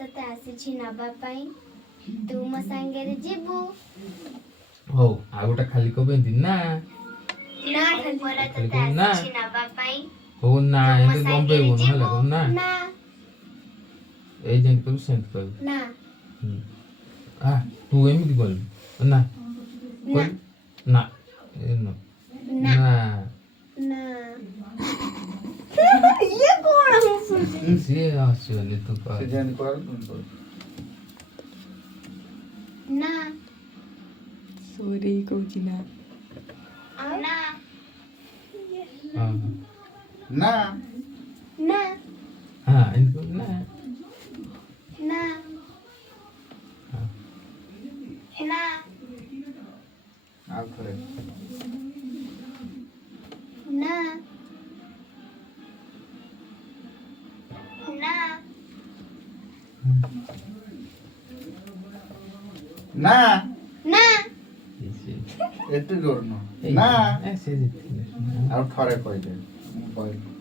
ତତେ ଆସିଛି ନବା ପାଇଁ ତୁ ମୋ ସାଙ୍ଗରେ ଯିବୁ। ହଉ ଆଉ ଗୋଟେ ଖାଲି କବେନ୍ତି ନା ନା ଖାଲି ତତେ ଆସିଛି ନବା ପାଇଁ ହଉ ନା ଏମିତି ଗମ୍ବେଇବୁନି ହେଲା କହୁ ନା ନା ଏଇ ଯେମିତି କହିବୁ ସେମିତି କହିବୁ ନା ତୁ ଏମିତି କହିଲୁ ନା କହିଲୁ ନା ଏ ନା ନା ନା ଇଏ କଣ ହସୁଛି? ସିଏ ହସିବନି ତୁ କହ ନା ସରି କହୁଛି ନା ନା ହଁ ନା ନା ଏମିତି କହିବୁ ନା ନା ନା ଆଉ ଥରେ ନା ନା ନା ନା ଏତେ ଜୋର ନୁହଁ ନା ସେ ଜିତିଲେ ଆଉ ଥରେ କହିଦେ ମୁଁ କହିଲି